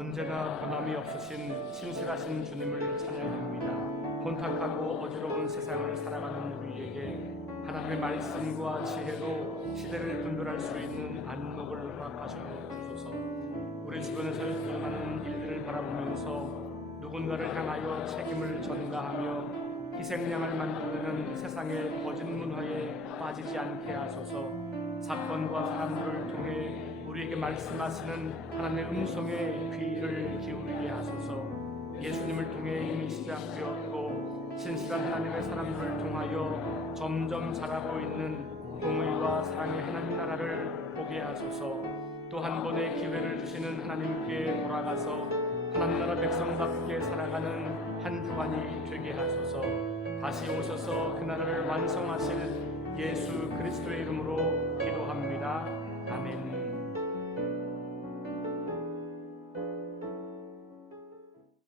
언제나 변함이 없으신 신실하신 주님을 찬양합니다. 혼탁하고 어지러운 세상을 살아가는 우리에게 하나님의 말씀과 지혜로 시대를 분별할 수 있는 안목을 허락하셔 주소서. 우리 주변에서 일어나는 일들을 바라보면서 누군가를 향하여 책임을 전가하며 희생양을 만들어내는 세상의 거짓 문화에 빠지지 않게 하소서. 사건과 사람들을 통해 우리에게 말씀하시는 하나님의 음성에 귀를 기울이게 하소서. 예수님을 통해 이미 시작되었고 신실한 하나님의 사람들을 통하여 점점 자라고 있는 공의와 사랑의 하나님 나라를 보게 하소서. 또 한 번의 기회를 주시는 하나님께 돌아가서 하나님 나라 백성답게 살아가는 한 주간이 되게 하소서. 다시 오셔서 그 나라를 완성하실 예수 그리스도의 이름으로 기도합니다.